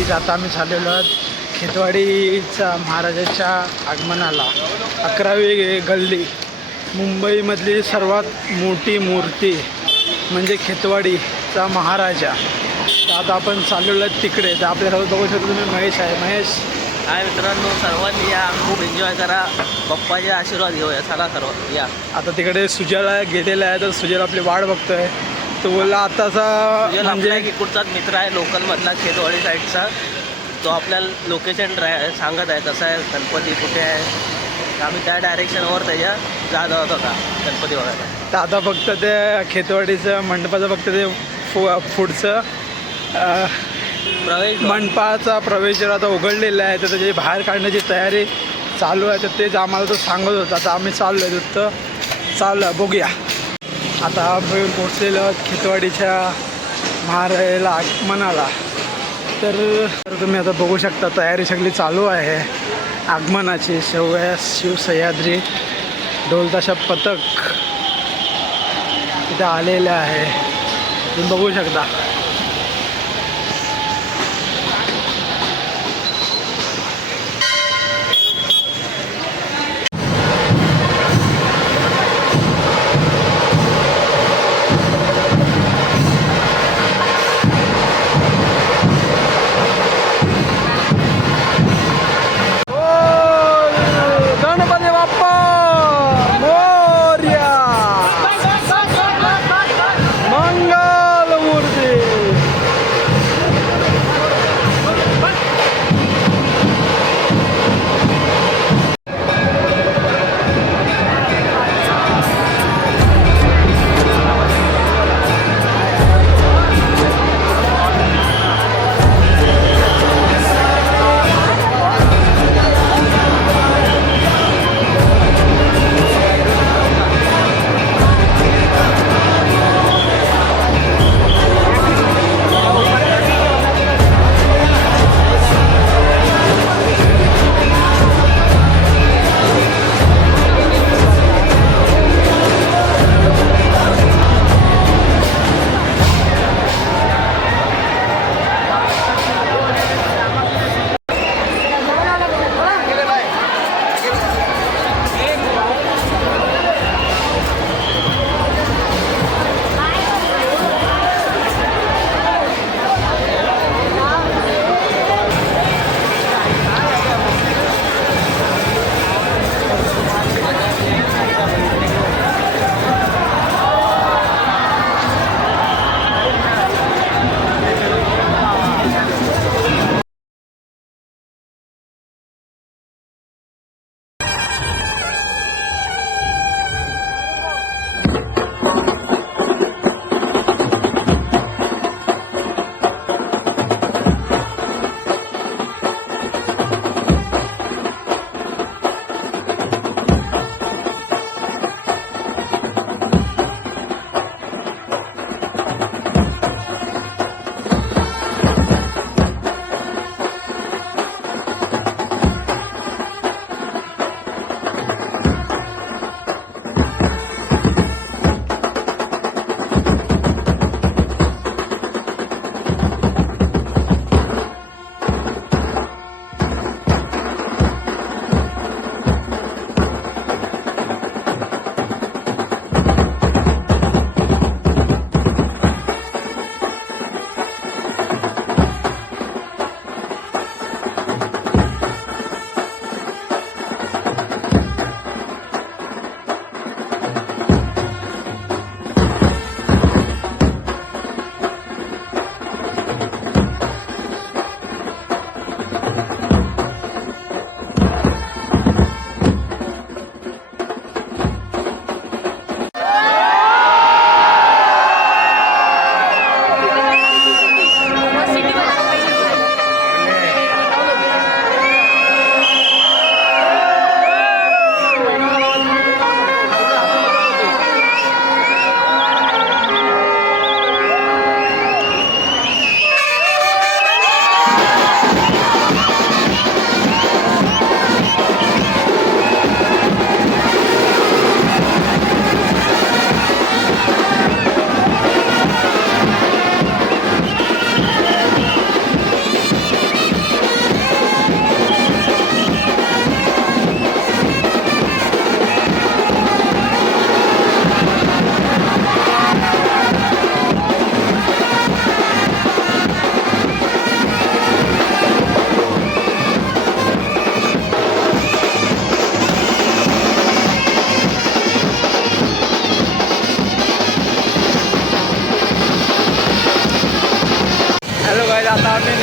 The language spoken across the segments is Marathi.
गाईज आता आम्ही चाललेलो आहोत खेतवाडीचा महाराजाच्या आगमनाला. 11वी गल्ली, मुंबईमधली सर्वात मोठी मूर्ती म्हणजे खेतवाडीचा महाराजा. तर आता आपण चाललेलो आहोत तिकडे. तर आपल्यासोबत बघू शकतो तुम्ही महेश आहे. महेश हाय मित्रांनो, सर्वांनी या, खूप एन्जॉय करा, पप्पाचे आशीर्वाद घेऊया. चला सर्व या. आता तिकडे सुजला गेलेला आहे. तर सुजल आपली वाट बघतोय. तो बोलला आताचा म्हणजे इकडचाच मित्र आहे, लोकलमधला, खेतवाडी साईडचा. तो आपल्याला लोकेशन सांगत आहे कसं आहे, गणपती कुठे आहे. आम्ही त्या डायरेक्शनवर त्याच्या जात आहोत होता गणपती बघायला. तर आता फक्त त्या खेतवाडीचं मंडपाचं फक्त ते पुढचं मंडपाचा प्रवेशद्वार आता उघडलेला आहे. तर त्याची बाहेर काढण्याची तयारी चालू आहे. तर तेच आम्हाला तो सांगत होता. आता आम्ही चाललो आहे तिथं, चालू आहे, बघूया. आता आपण पोचलेलो खेतवाडीच्या महाराजाला आगमनाला. तर तुम्ही आता बघू शकता तयारी सगळी चालू आहे आगमनाची. शिव सह्याद्री ढोलताशा पथक इथे आलेलं आहे, तुम्ही बघू शकता. मंगल मूर्ती.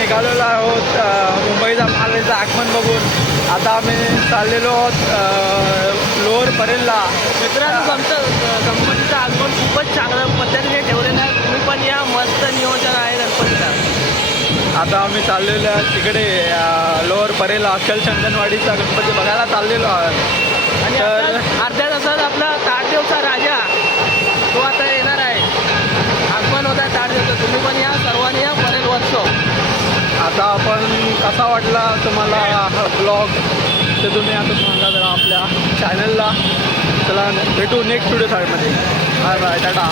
निघालेलो आहोत मुंबईचा महाराजांचं आगमन बघून. आता आम्ही चाललेलो आहोत लोअर परेलला. मित्रांनो गणपतीचं आगमन खूपच चांगल्या पद्धतीने ठेवलेलं आहे. तुम्ही पण या, मस्त नियोजन आहे गणपतीचा. आता आम्ही चाललेलो आहे तिकडे लोअर परेला अक्षल चंदनवाडीचा गणपती बघायला चाललेलो आहोत. आणि आता अर्ध्या तासात आपला ताडदेवचा राजा तो आता येणार आहे. आगमन होत आहे ताडदेवचं. तुम्ही पण या, सर्वांनी या परेल वर्कशॉप. आता आपण कसा वाटला तुम्हाला हा ब्लॉग ते तुम्ही आता सांगा जरा आपल्या चॅनलला. चला भेटू नेक्स्ट व्हिडिओ मध्ये. Bye bye, Tata.